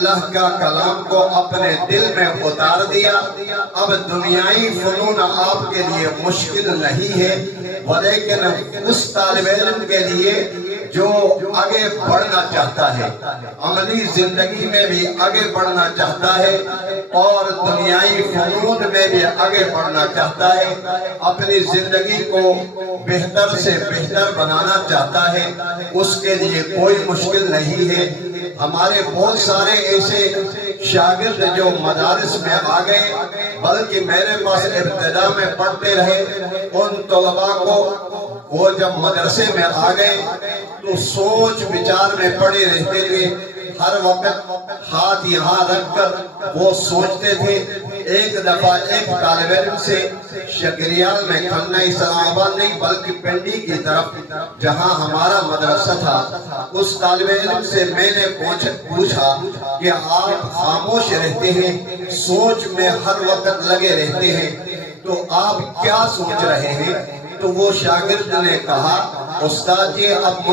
اللہ کا کلام کو اپنے دل میں اتار دیا۔ اب دنیائی فنون آپ کے لیے مشکل نہیں ہے، لیکن اس طالب علم کے لیے جو آگے بڑھنا چاہتا ہے، عملی زندگی میں بھی آگے بڑھنا چاہتا ہے اور دنیائی فنون میں بھی آگے بڑھنا چاہتا ہے، اپنی زندگی کو بہتر سے بہتر بنانا چاہتا ہے، اس کے لیے کوئی مشکل نہیں ہے۔ ہمارے بہت سارے ایسے شاگرد جو مدارس میں آ گئے، بلکہ میرے پاس ابتدا میں پڑھتے رہے، ان طلباء کو وہ جب مدرسے میں آ گئے تو سوچ بچار میں پڑے رہتے تھے، ہر وقت ہاتھ یہاں رکھ کر وہ سوچتے تھے۔ ایک دفعہ ایک طالب علم سے شکریال میں کھنہ اسلام آباد نہیں بلکہ پنڈی کی طرف جہاں ہمارا مدرسہ تھا، اس طالب علم سے میں نے پوچھا کہ آپ خاموش رہتے ہیں، سوچ میں ہر وقت لگے رہتے ہیں، تو آپ کیا سوچ رہے ہیں؟ تو وہ شاگرد نے کہا، استاد جی اب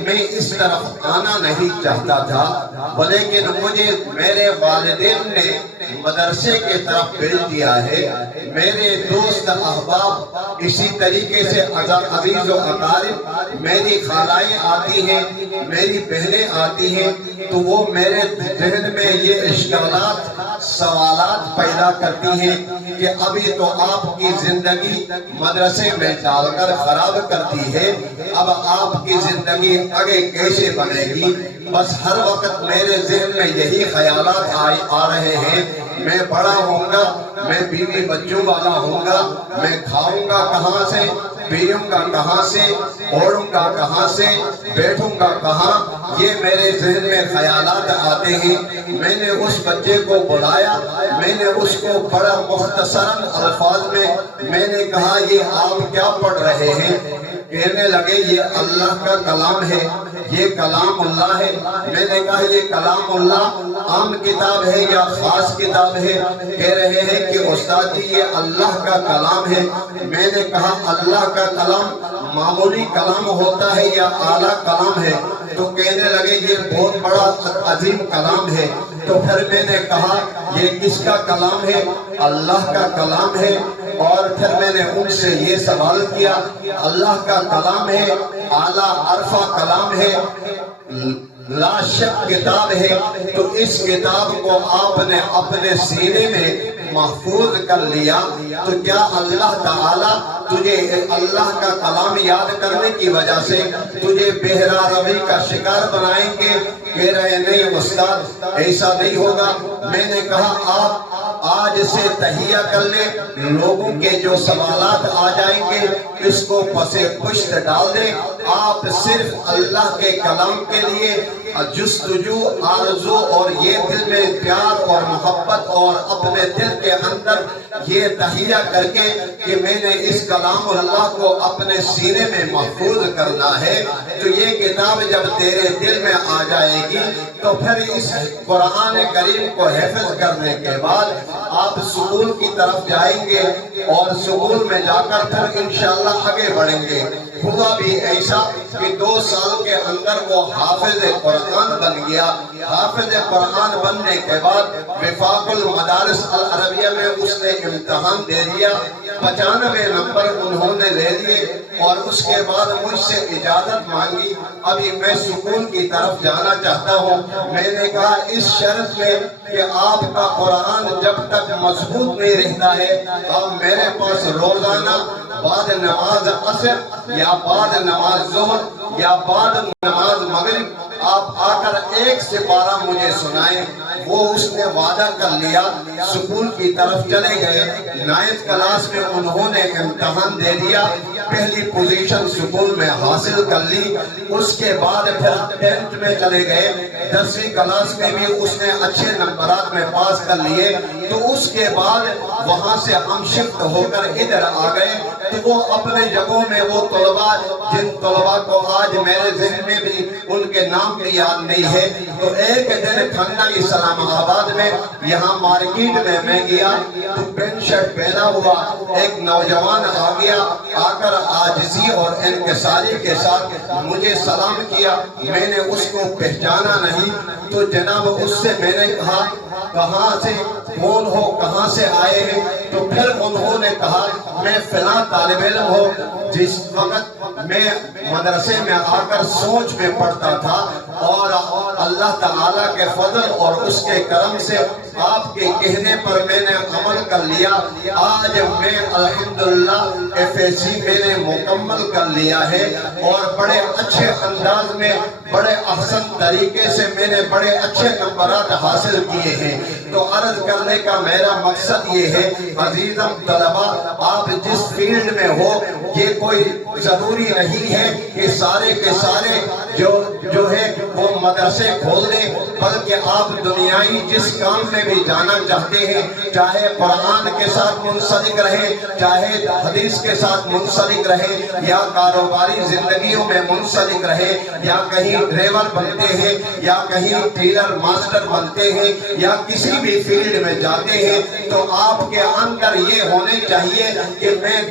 میں اس طرف آنا نہیں چاہتا تھا، لیکن مجھے میرے والدین نے مدرسے کے طرف بھیج دیا ہے، میرے دوست احباب اسی طریقے سے عزیز و اقارب، میری خالائیں آتی ہیں، میری بہنیں آتی ہیں، تو وہ میرے ذہن میں یہ اشکالات سوالات پیدا کرتی ہیں کہ ابھی تو آپ کی زندگی مدرسے میں ڈال کر خراب کرتی ہے، اب آپ کی زندگی آگے کیسے بنے گی؟ بس ہر وقت میرے ذہن میں یہی خیالات آ رہے ہیں، میں بڑا ہوں گا، میں بیوی بچوں والا ہوں گا، میں کھاؤں گا کہاں سے، پیوں گا کہاں سے، اوڑھوں گا کہاں سے، بیٹھوں گا کہاں، یہ میرے ذہن میں خیالات آتے ہیں۔ میں نے اس بچے کو بلایا، میں نے اس کو بڑا مختصراً الفاظ میں نے کہا یہ آپ کیا پڑھ رہے ہیں؟ کہنے لگے یہ اللہ کا کلام ہے، یہ کلام اللہ ہے۔ میں نے کہا یہ کلام اللہ عام کتاب ہے یا خاص کتاب ہے؟ کہہ رہے ہیں کہ استاد جی یہ اللہ کا کلام ہے۔ میں نے کہا اللہ کا کلام معمولی کلام ہوتا ہے یا اعلیٰ کلام ہے؟ تو کہنے لگے یہ بہت بڑا عظیم کلام ہے۔ تو پھر میں نے کہا یہ کس کا کلام ہے؟ اللہ کا کلام ہے۔ اور پھر میں نے ان سے یہ سوال کیا، اللہ کا کلام ہے، اعلیٰ عرفہ کلام ہے، لا شک کتاب ہے، تو اس کتاب کو آپ نے اپنے سینے میں محفوظ کر لیا، تو کیا اللہ تعالیٰ تجھے اللہ کا کلام یاد کرنے کی وجہ سے تجھے بہرا روی کا شکار بنائیں گے؟ کہہ رہے نہیں استاد ایسا نہیں ہوگا۔ میں نے کہا آپ آج سے تہیہ کر لیں، لوگوں کے جو سوالات آ جائیں گے اس کو پسے پشت ڈال دیں، آپ صرف اللہ کے کلام کے لیے جستجو آرزو اور یہ دل میں پیار اور محبت اور اپنے دل کے اندر یہ تہیہ کر کے کہ میں نے اس کلام اللہ کو اپنے سینے میں محفوظ کرنا ہے، تو یہ کتاب جب تیرے دل میں آ جائے گی تو پھر اس قرآن کریم کو حفظ کرنے کے بعد آپ سکول کی طرف جائیں گے اور سکول میں جا کر پھر انشاءاللہ آگے بڑھیں گے۔ ہوا بھی ایسا کہ 2 سال کے اندر وہ حافظ قرآن بن گیا۔ حافظ قرآن بننے کے بعد وفاق المدارس العربیہ میں اس نے امتحان دے دیا، 95 نمبر انہوں نے لے لیے، اور اس کے بعد مجھ سے اجازت مانگی، ابھی میں سکول کی طرف جانا چاہتا ہوں۔ میں نے کہا اس شرط میں کہ آپ کا قرآن جب تک مضبوط نہیں رہتا ہے، آپ میرے پاس روزانہ بعد نماز عصر یا بعد نماز ظہر یا بعد نماز مغرب آپ آ کر 1 سے 12 مجھے سنائیں۔ وہ اس نے وعدہ کر لیا، سکول کی طرف چلے گئے، 9th کلاس میں انہوں نے امتحان دے دیا، پہلی پوزیشن سکول میں حاصل کر لی۔ اس کے بعد پھر 10th میں چلے گئے، 10ویں کلاس میں بھی اس نے اچھے نمبرات میں پاس کر لیے۔ تو اس کے بعد وہاں سے ہم شفٹ ہو کر ادھر آ گئے تو وہ اپنے جگہوں میں وہ طلباء جن طلباء کو آج میرے ذہن میں بھی ان کے نام بھی یاد نہیں ہے، تو ایک دن کھنہ اسلام آباد میں یہاں مارکیٹ میں گیا تو پینٹ شرٹ پہنا ہوا ایک نوجوان آ گیا، آ کر عاجزی اور انکساری کے ساتھ مجھے سلام کیا۔ میں نے اس کو پہچانا نہیں، تو جناب اس سے میں نے کہا کہاں سے کون ہو، کہاں سے آئے ہیں؟ تو پھر انہوں نے کہا میں فلاں طالب علم ہوں جس وقت میں مدرسے میں آ کر سوچ میں پڑھتا تھا، اور اللہ تعالیٰ کے فضل اور اس کے کرم سے آپ کے کہنے پر میں نے عمل کر لیا۔ آج میں الحمدللہ FSC میں نے مکمل کر لیا ہے، اور بڑے اچھے انداز میں بڑے احسن طریقے سے میں نے بڑے اچھے نمبرات حاصل کیے ہیں۔ تو عرض کرنے کا میرا مقصد یہ ہے عزیزم طلباء، آپ جس فیلڈ میں ہو یہ کوئی ضروری نہیں ہے کہ سارے کے سارے جو ہے وہ مدرسے کھول دیں، بلکہ آپ دنیائی جس کام میں بھی جانا چاہتے ہیں، چاہے قرآن کے ساتھ منسلک رہے، چاہے حدیث کے ساتھ منسلک رہے، یا کاروباری زندگیوں میں منسلک رہے، یا کہیں ڈرائیور بنتے ہیں، یا کہیں ٹیلر ماسٹر بنتے ہیں، یا کسی بھی فیلڈ میں جاتے ہیں، تو آپ کے اندر یہ ہونے چاہیے کہ میں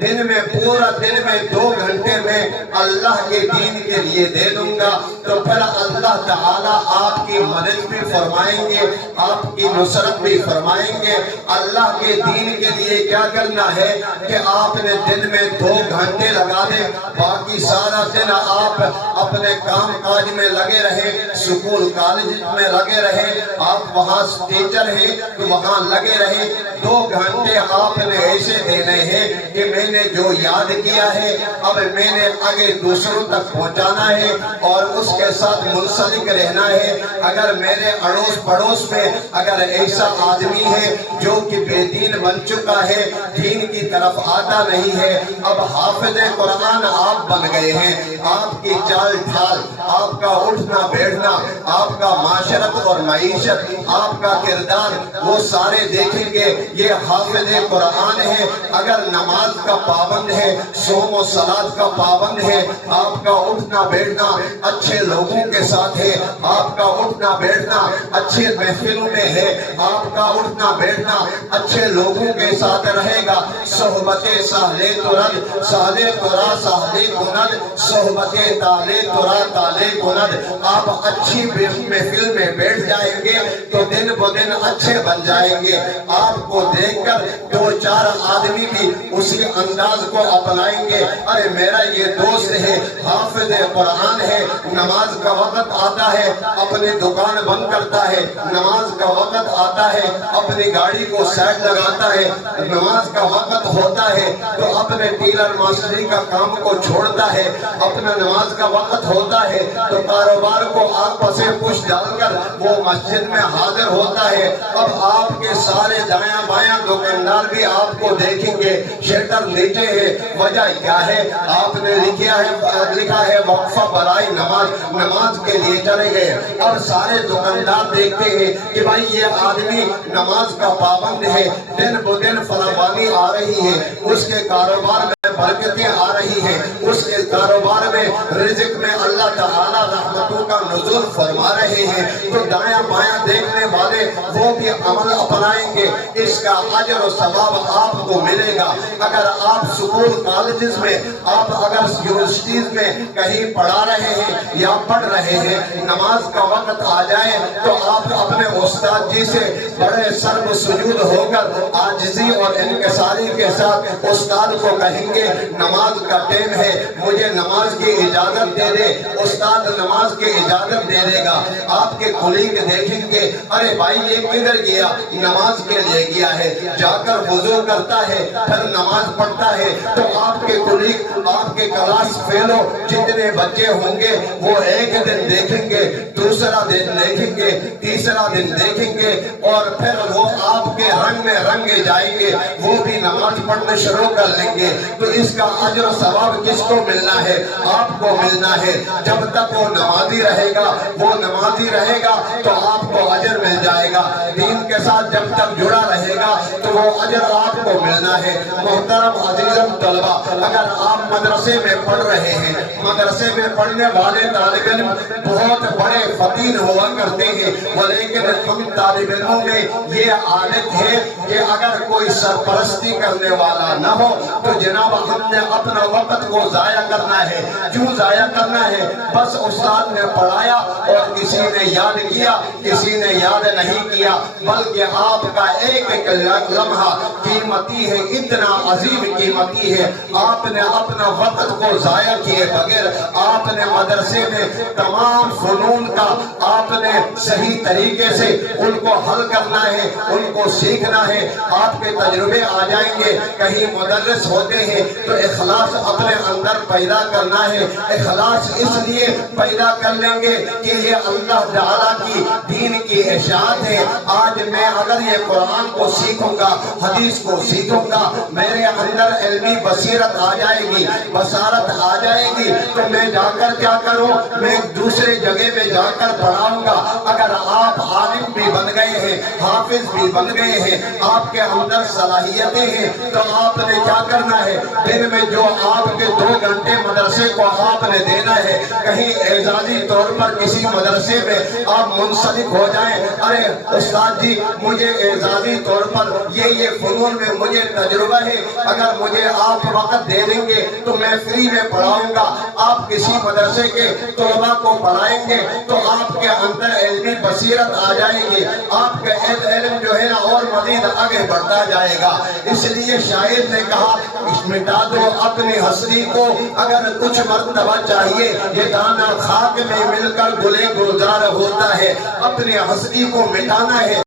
دن میں پورا دن میں 2 گھنٹے میں اللہ کے دین کے لیے دے دوں گا، تو پھر اللہ تعالیٰ آپ کی مدد بھی فرمائیں گے، آپ کی نصرت بھی فرمائیں گے۔ اللہ کے دین کے لیے کیا کرنا ہے کہ آپ نے دن میں 2 گھنٹے لگا دیں، باقی سارا دن آپ اپنے کام کاج میں لگے رہیں، سکول کالج میں لگے رہیں، آپ وہاں ٹیچر ہیں تو وہاں لگے رہیں۔ 2 گھنٹے آپ نے ایسے دینے ہیں کہ میں نے جو یاد کیا ہے اب میں نے آگے دوسروں تک پہنچانا ہے اور اس کے ساتھ منسلک رہنا ہے۔ اگر میرے اڑوس پڑوس میں اگر ایسا آدمی ہے جو کہ بے دین بن چکا ہے، دین کی طرف آتا نہیں ہے، اب حافظ قرآن آپ بن گئے ہیں، آپ کی چال ڈھال، آپ کا اٹھنا بیٹھنا، آپ کا معاشرت اور معیشت، آپ کا کردار، وہ سارے دیکھیں گے یہ حافظ قرآن ہے۔ اگر نماز کا پابند ہے، صوم و صلاۃ کا پابند ہے، آپ کا اٹھنا بیٹھنا اچھے لوگوں کے ساتھ ہے، آپ کا اٹھنا بیٹھنا اچھے محفلوں میں ہے، آپ کا اٹھنا بیٹھنا اچھے لوگوں کے ساتھ رہے گا، صحبت سہلے ترد سہلے ترا سہلے کند، صحبت تالے ترا تالے کند۔ آپ اچھی محفل میں بیٹھ جائیں گے تو دن ب دن اچھے بن جائیں گے۔ آپ کو دیکھ کر 2-4 آدمی بھی اسی انداز کو اپنائیں گے، ارے میرا یہ دوست ہے حافظ قرآن ہے، نماز کا وقت آتا ہے اپنی دکان بند کرتا ہے، نماز کا وقت آتا ہے اپنی گاڑی کو سائڈ لگاتا ہے، نماز کا وقت ہوتا ہے تو اپنے ٹیلر ماسٹری کا کام کو چھوڑتا ہے، اپنا نماز کا وقت ہوتا ہے تو کاروبار کو آگ پسے پش ڈال کر وہ مسجد میں حاضر ہوتا ہے۔ اب آپ کے سارے دایاں بایاں دکاندار بھی آپ کو دیکھیں گے، شٹر نیچے ہے، وجہ کیا ہے؟ آپ نے لکھا ہے وقفہ برائے نماز کے لیے چلے گئے۔ اب سارے دکاندار دیکھتے ہیں کہ بھائی یہ آدمی نماز کا پابند ہے، دن ب دن فراوانی آ رہی ہے، اس کے کاروبار میں برکتیں آ رہی ہیں، اس کے کاروبار میں رزق میں اللہ تعالیٰ رحمتوں کا نزول فرما رہے ہیں، تو دایاں بایاں دیکھنے والے وہ بھی عمل اپنائیں گے، اس کا اجر و ثواب آپ کو ملے گا۔ اگر آپ سکول کالجز میں، آپ اگر یونیورسٹیز میں کہیں پڑھا رہے ہیں یا پڑھ رہے ہیں، نماز کا وقت آ جائے تو آپ اپنے استاد جی سے بڑے سرب سجود ہو کر عاجزی اور انکساری کے ساتھ استاد کو کہیں گے نماز کا ٹائم ہے، مجھے نماز کی اجازت دے دے۔ استاد نماز کی اجازت دے دے گا۔ آپ کے کولیگ دیکھیں گے ارے بھائی یہ کدھر گیا؟ نماز کے لیے گیا ہے، جا کر وضو کرتا ہے پھر نماز پڑھتا ہے، تو آپ کے کولیگ، آپ کے کلاس فیلو جتنے بچے ہوں گے وہ ایک دن دیکھیں گے، دوسرا دن دیکھیں گے، تیسرا دن دیکھیں گے، اور پھر وہ آپ کے رنگ میں رنگے جائیں گے، وہ بھی نماز پڑھنا شروع کر لیں گے۔ تو اس کا اجر و ثواب کس کو ملنا ہے؟ آپ کو ملنا ہے۔ جب تک وہ نمازی رہے گا، وہ نمازی رہے گا تو آپ کو اجر مل جائے گا۔ دین کے ساتھ جب تک جڑا رہے گا تو وہ اجر آپ کو ملنا ہے۔ محترم عزیزم طلبہ، اگر آپ مدرسے میں پڑھ رہے ہیں، مدرسے میں پڑھنے والے طالب علم بہت بڑے فقیر ہوا کرتے ہیں، لیکن ہم طالب علموں میں یہ عادت ہے کہ اگر کوئی سرپرستی کرنے والا نہ ہو تو جناب ہم نے اپنا وقت کو ضائع کرنا ہے۔ کیوں ضائع کرنا ہے؟ بس استاد نے پڑھایا اور کسی نے یاد کیا، کسی نے یاد نہیں کیا، بلکہ آپ کا ایک ایک لمحہ قیمتی ہے، اتنا عظیم قیمتی ہے۔ آپ نے اپنا وقت کو ضائع کیے بغیر آپ نے مدرسے میں تمام فنون کا آپ نے صحیح طریقے سے ان کو حل کرنا ہے، ان کو سیکھنا ہے۔ آپ کے تجربے آ جائیں گے۔ کہیں مدرس ہوتے ہیں تو اخلاص اپنے اندر پیدا کرنا ہے۔ اخلاص اس لیے پیدا کر لیں گے کہ یہ اللہ تعالیٰ کی دین کی اشاعت ہے۔ آج میں اگر یہ قرآن کو سیکھوں گا، حدیث کو سیکھوں گا، میرے اندر علمی بصیرت آ جائے گی، بصارت آ جائے گی، تو میں جا کر کیا کروں؟ میں دوسرے جگہ میں جا کر پڑھاؤں گا۔ اگر آپ عالم بھی بن گئے ہیں، حافظ بھی بن گئے ہیں، آپ کے اندر صلاحیتیں ہیں، تو آپ نے کیا کرنا ہے؟ دن میں جو آپ کے 2 گھنٹے مدرسے کو آپ نے دینا ہے، کہیں اعزازی طور پر کسی مدرسے میں آپ منسلک ہو جائیں، ارے استاد جی مجھے اعزازی طور پر یہ فنون میں مجھے تجربہ ہے، اگر مجھے آپ وقت دے دیں گے تو میں فری میں پڑھاؤں گا۔ آپ کسی مدرسے کے طلباء کو پڑھائیں گے تو آپ کے اندر علمی بصیرت آ جائے گی، آپ کا علم جو ہے نا اور مزید آگے بڑھتا جائے گا۔ اس لیے شاعر نے کہا مٹا دو اپنی ہستی کو اگر کچھ مرتبہ چاہیے، یہ دانا خاک میں مل کر گلے گلزار ہوتا ہے۔ اپنی ہستی کو مٹانا ہے۔